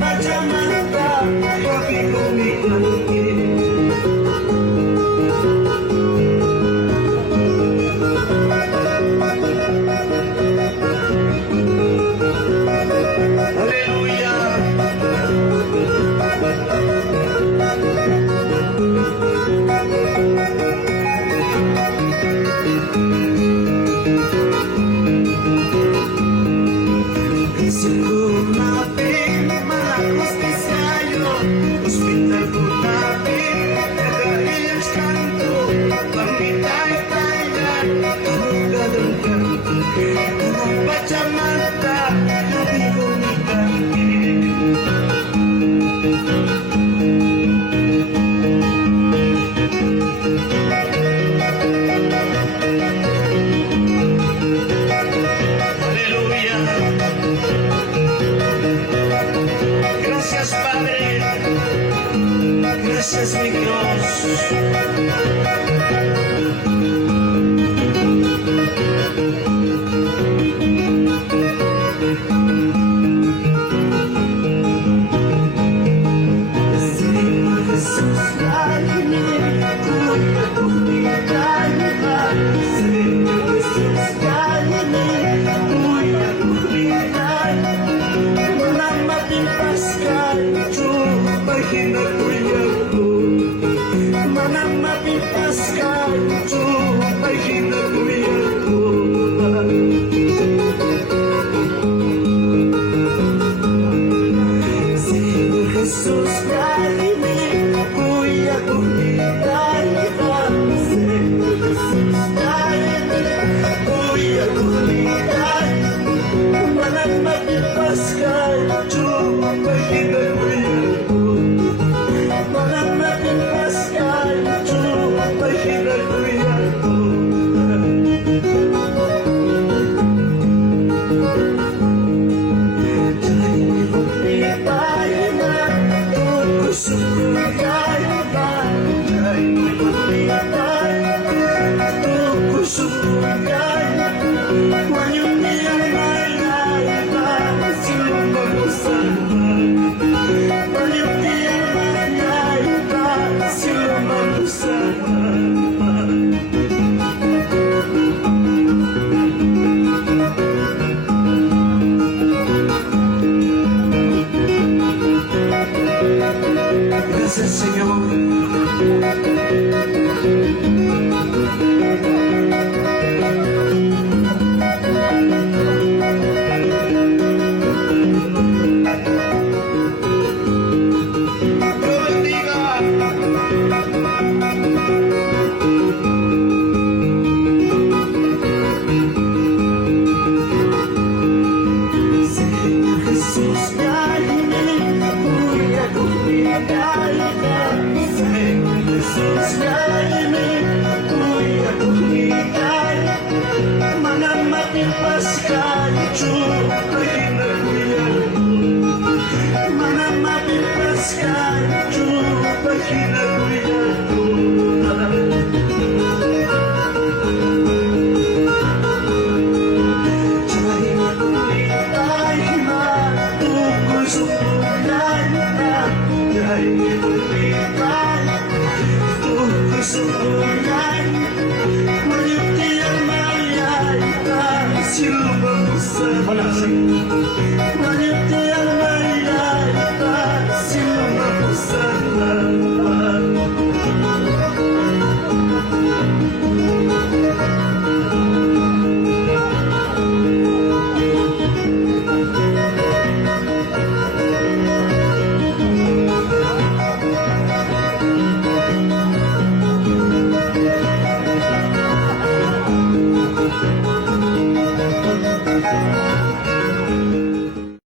baca mata tapi ku nikmati. Gracias, mi Dios. Señor Jesús, dale, cuida tu vida. Señor Jesús, dale, cuida tu vida. Manamating Paskal, jumpa hinakuyaku. Manamating Paskal, jumpa hinakuyaku. Señor Jesús, dale, cuida tu vida. Señor Jesús, dale, cuida tu vida. Manamating Paskal, jumpa hinakuyaku. Manamating Paskal, jumpa hinakuyaku. Gracias, Señor. Manamating Paskal, jumpa hinakuyaku. Manamating Paskal, jumpa hinakuyaku. Jaya kulitay matungkol sukulan na. Jaya kulitay tungkol sukulan. Silubang sa